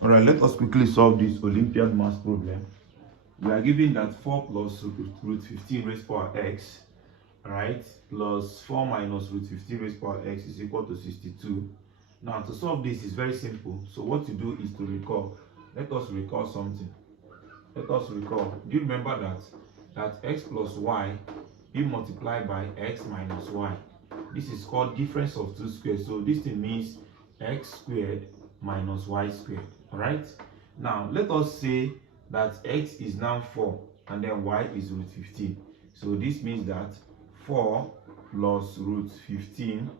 All right, let us quickly solve this Olympiad math problem. We are given that 4 plus root 15 raised power x, right, plus 4 minus root 15 raised power x is equal to 62. Now, to solve this is very simple. So what to do is to recall. Let us recall something. Let us recall. Do you remember that x plus y be multiplied by x minus y? This is called difference of two squares. So this thing means x squared minus y squared. All right. Now let us say that x is now 4 and then y is root 15. So this means that 4 plus root 15,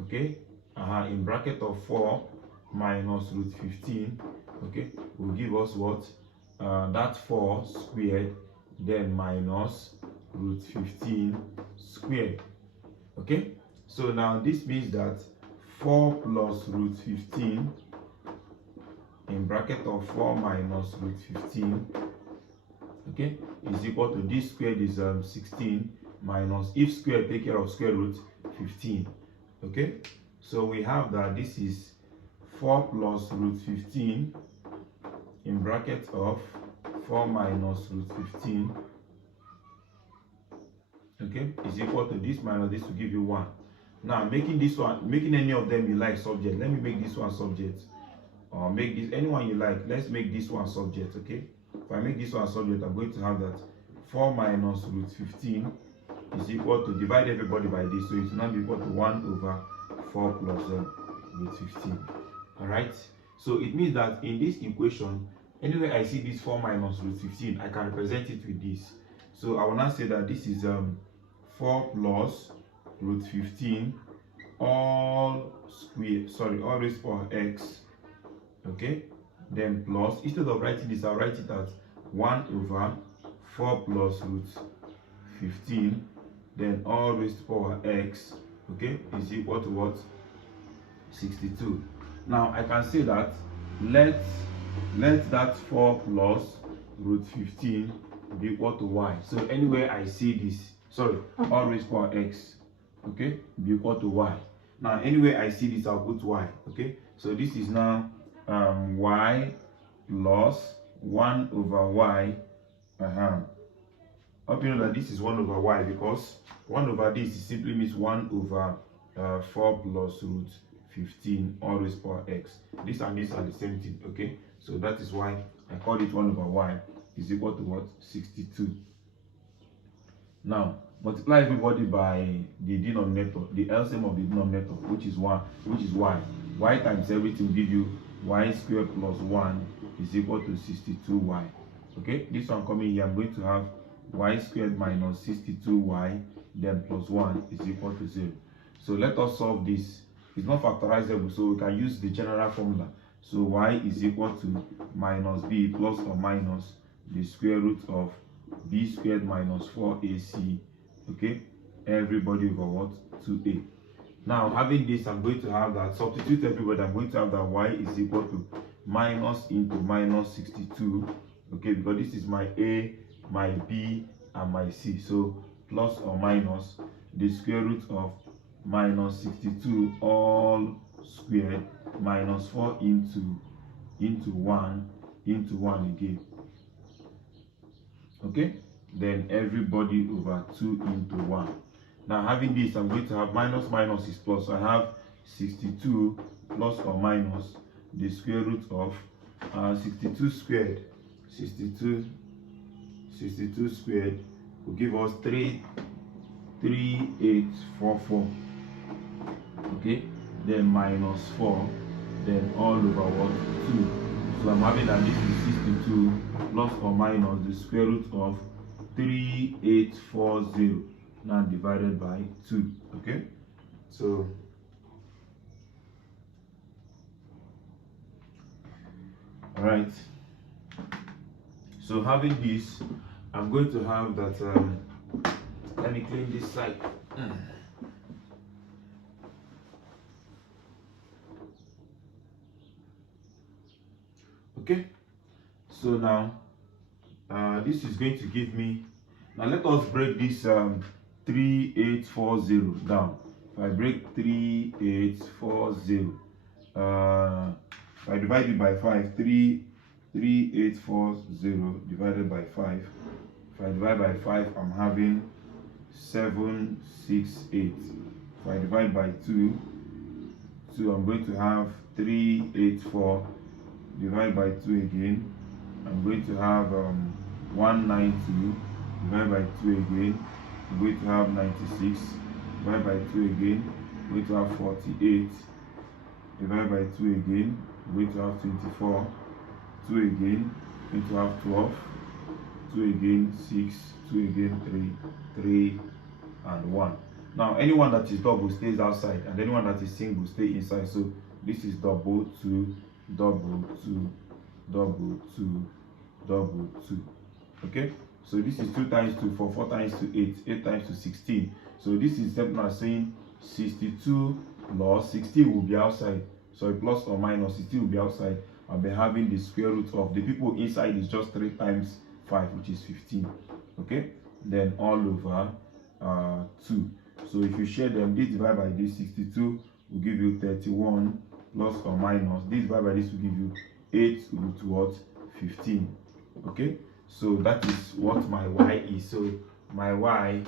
okay, in bracket of 4 minus root 15, okay, will give us what? That 4 squared, then minus root 15 squared. Okay, so now this means that 4 plus root 15 in bracket of 4 minus root 15, okay, is equal to this squared is 16 minus, if square take care of square root, 15. Okay, so we have that this is 4 plus root 15 in bracket of 4 minus root 15, okay, is equal to this minus this will give you 1. Now making this one, making any of them you like subject. Let me make this one subject, or make this anyone you like. Let's make this one subject. Okay, if I make this one subject, I'm going to have that 4 minus root 15 is equal to, divide everybody by this, so it will now be equal to 1 over 4 plus root 15. All right, so it means that in this equation, anywhere I see this 4 minus root 15, I can represent it with this. So I will now say that this is 4 plus root 15 all raised power x, okay, then plus, instead of writing this, I'll write it as 1 over 4 plus root 15, then all raised power x, okay, is equal to what? 62. Now I can say that let that 4 plus root 15 be equal to y. So anywhere I see this, all raised power x, okay, be equal to y. Now anywhere I see this, I'll put y. Okay, so this is now y plus 1 over y. Hope you know that this is 1 over y, because 1 over this simply means 1 over 4 plus root 15 all raised power x. This and this are the same thing. Okay, so that is why I called it 1 over y is equal to what? 62. Now multiply everybody by the denominator, the LCM of the denominator, which is y. Y times everything will give you y squared plus 1 is equal to 62y. Okay, this one coming here, I'm going to have y squared minus 62y, then plus 1 is equal to 0. So let us solve this. It's not factorizable, so we can use the general formula. So y is equal to minus b plus or minus the square root of b squared minus 4ac, okay, everybody over what? 2a. Now having this, I'm going to have that, substitute everybody, I'm going to have that y is equal to minus into minus 62, okay, because this is my a, my b, and my c. So plus or minus the square root of minus 62 all squared minus 4 into 1 again. Okay, then everybody over 2 into 1. Now having this, I'm going to have minus minus is plus. So I have 62 plus or minus the square root of 62 squared. 62 squared will give us 3844. Okay, then minus 4, then all over what? 2. So I'm having that this is 62 plus or minus the square root of 3840, now divided by 2. Okay, so all right, so having this, I'm going to have that let me clean this side. Okay, so now this is going to give me, now let us break this 3840 down. If I break 3840, If I divide it by 5, 33840 divided by 5. If I divide by 5, I'm having 768. If I divide by 2, I'm going to have 384. Divide by 2 again, I'm going to have 192. Divide by 2 again, I'm going to have 96. Divide by 2 again, I'm going to have 48. Divide by 2 again, I'm going to have 24. 2 again, I'm going to have 12. 2 again, 6. 2 again, 3 and 1. Now anyone that is double stays outside, and anyone that is single stay inside. So this is double 2, double 2, double 2, double 2. Okay, so this is 2 times 2, 4 times 2, 8, 8 times 2, 16. So this is something as saying 62 plus 16 will be outside. So plus or minus 16 will be outside. I'll be having the square root of the people inside is just 3 times 5, which is 15. Okay, then all over 2. So if you share them, this divided by this 62 will give you 31 plus or minus. This divided by this will give you 8 root what? 15. Okay, so that is what my y is. So my y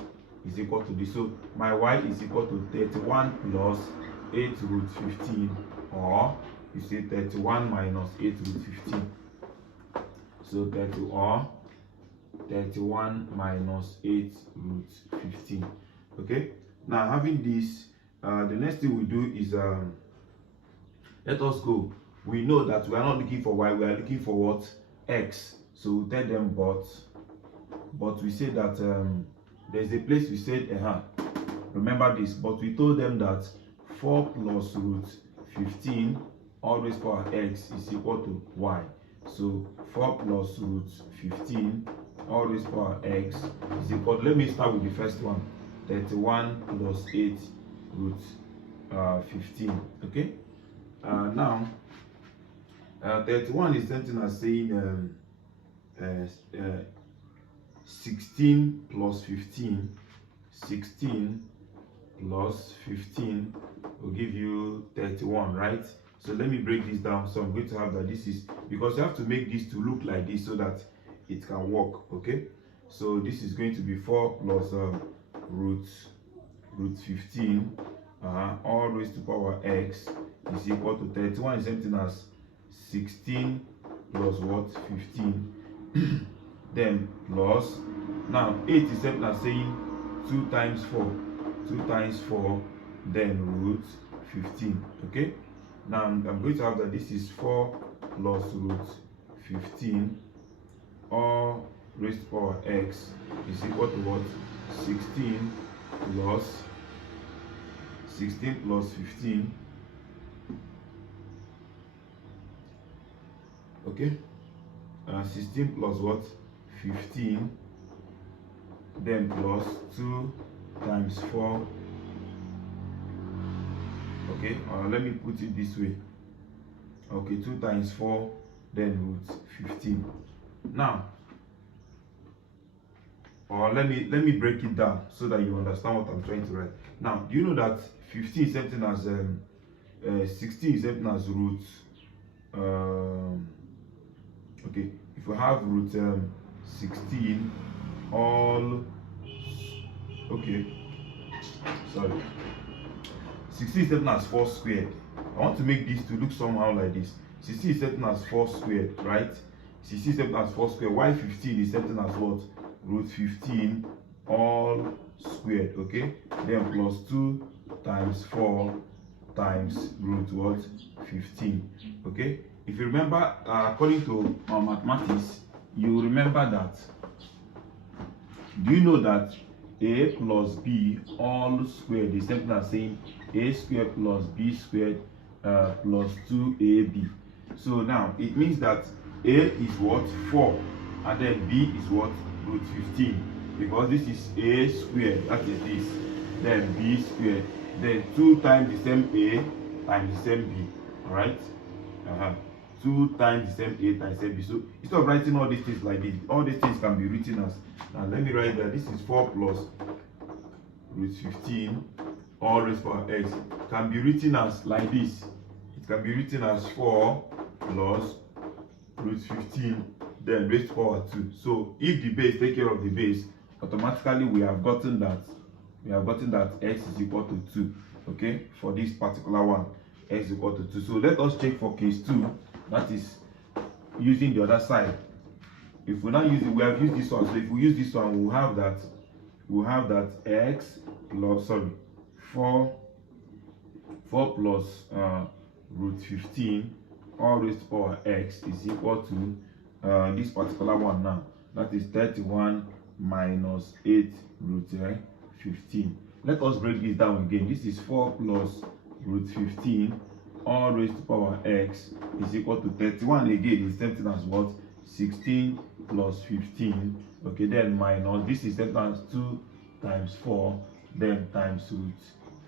is equal to this. So my y is equal to 31 plus 8 root 15, or you say 31 minus 8 root 15. So 31 minus 8 root 15. Okay, now having this, the next thing we do is let us go. We know that we are not looking for y, we are looking for what? X. So we tell them but we say that there's a place we said remember this, but we told them that 4 plus root 15 all raised power x is equal to y. So 4 plus root 15 all raised power x is equal to, let me start with the first one, 31 plus 8 root 15. Okay, now 31 is something as saying 16 plus 15. 16 plus 15 will give you 31, right? So let me break this down. So I'm going to have that this is, because you have to make this to look like this so that it can work. Okay, so this is going to be 4 plus root 15 all raised to power x is equal to 31 is something as 16 plus what? 15. Then plus, now 8 is something as saying 2 times 4. 2 times 4, then root 15. Okay, now I'm going to have that this is 4 plus root 15 all raised to power x is equal to what? 16 plus 15. Okay, 16 plus what? 15, then plus 2 times 4. Okay, let me put it this way. Okay, 2 times 4, then root 15. Now, or let me break it down so that you understand what I'm trying to write. Now, do you know that 15 is something as 16 is something as root okay, if we have root 16 all, okay, sorry, 16 is something as 4 squared. I want to make this to look somehow like this. 16 is something as 4 squared, right? 16 is something as 4 squared. Why 15 is something as what? Root 15 all squared. Okay, then plus 2 times 4 times root what? 15. Okay, if you remember, according to mathematics, you remember that, do you know that a plus b all squared is something as saying a squared plus b squared plus 2ab. So now it means that a is what? 4, and then b is what? Root 15, because this is a squared, that is this, then b squared, then 2 times the same a times the same b. All right, 2 times the same a times the same b. So instead of writing all these things like this, all these things can be written as, now let me write that this is 4 plus root 15 all raised power x, can be written as like this. It can be written as 4 plus root 15 then raised to power 2. So if the base take care of the base, automatically we have gotten that x is equal to 2. Okay, for this particular one, x is equal to 2. So let us check for case 2, that is using the other side. If we now use it, we have used this one. So if we use this one, we'll have that x plus 4 plus root 15 all raised to power x is equal to this particular one now. That is 31 minus 8 root 15. Let us break this down again. This is 4 plus root 15 all raised to power x is equal to 31 again. Is same thing as what? 16 plus 15. Okay, then minus this is same thing as 2 times 4 then times root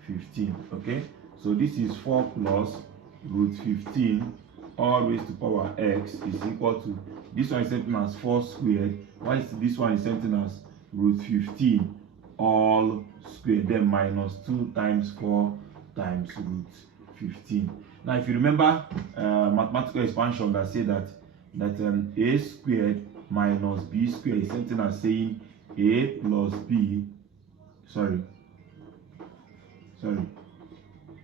15. Okay, so this is 4 plus root 15 all raised to power x is equal to, this one is same thing as 4 squared, while this one is same thing as root 15 all squared, then minus 2 times 4 times root 15. Now if you remember mathematical expansion that say that a squared minus b squared is same thing as saying a plus b,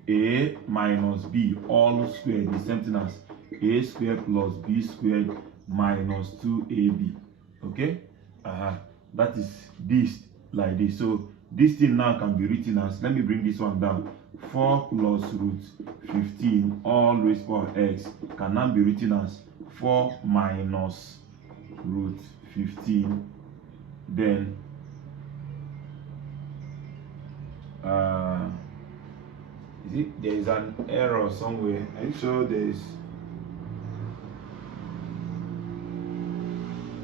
a minus b all squared is same thing as a squared plus b squared minus 2ab. Okay, that is this like this. So this thing now can be written as, let me bring this one down, 4 plus root 15 all raised to power x can now be written as 4 minus root 15 then there is an error somewhere. Are you sure there is?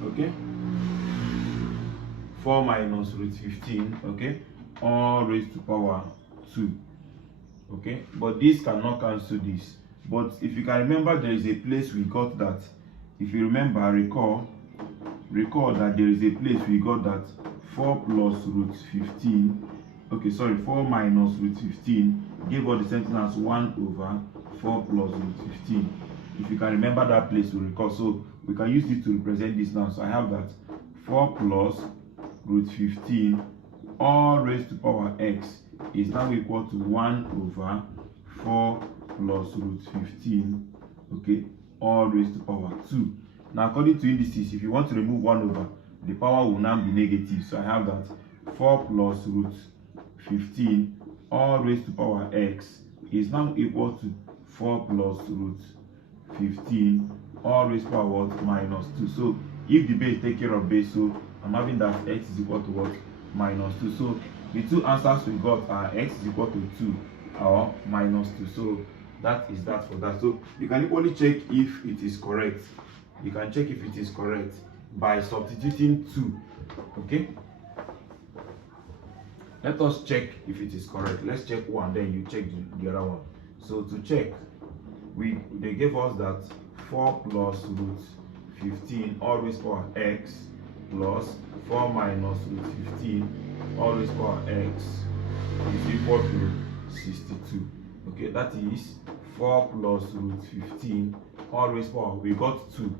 Okay, 4 minus root 15, okay, all raised to power 2. Okay, but this cannot cancel this. But if you can remember, there is a place we got that. If you remember, recall that there is a place we got that 4 plus root 15, 4 minus root 15 gave us the same thing as 1 over 4 plus root 15. If you can remember that place, we recall. So we can use it to represent this now. So I have that 4 plus root 15 all raised to power x is now equal to 1 over 4 plus root 15, okay, all raised to power 2. Now according to indices, if you want to remove 1 over, the power will now be negative. So I have that 4 plus root 15 all raised to power x is now equal to 4 plus root 15 all raised to power what? Minus 2. So if the base take care of base, so I'm having that x is equal to what? Minus 2. So the two answers we got are x is equal to 2 or minus 2. So that is that for that. So you can equally check if it is correct. You can check if it is correct by substituting 2. Okay, let us check if it is correct. Let's check one, then you check the other one. So to check, they gave us that 4 plus root 15 all raised to power x plus 4 minus root 15 all raised to power x is equal to 62. Okay, that is 4 plus root 15 all raised to power, we got 2,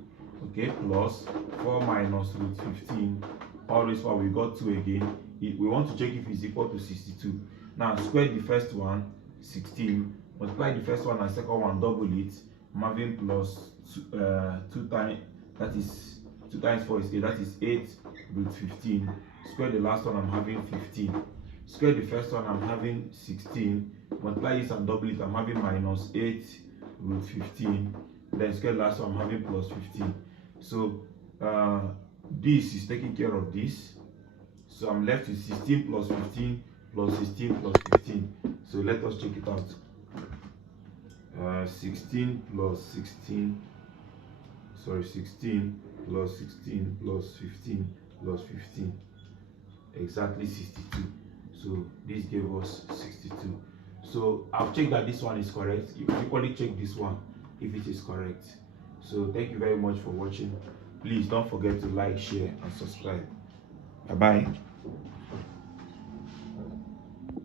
okay, plus 4 minus root 15 all raised to power, we got 2 again. We want to check if it's equal to 62. Now square the first one, 16, multiply the first one and second one, double it. I'm having plus 2 times, that is 2 times 4 is 8, that is 8 root 15. Square the last one, I'm having 15. Square the first one, I'm having 16. Multiply this and double it, I'm having minus 8 root 15. Then square the last one, I'm having plus 15. So this is taking care of this. So I'm left with 16 plus 15 plus 16 plus 15. So let us check it out. 16 plus 16 plus 16 plus 15 plus 15, exactly 62. So this gave us 62. So I've checked that this one is correct. You can equally check this one if it is correct. So thank you very much for watching. Please don't forget to like, share and subscribe. Bye bye.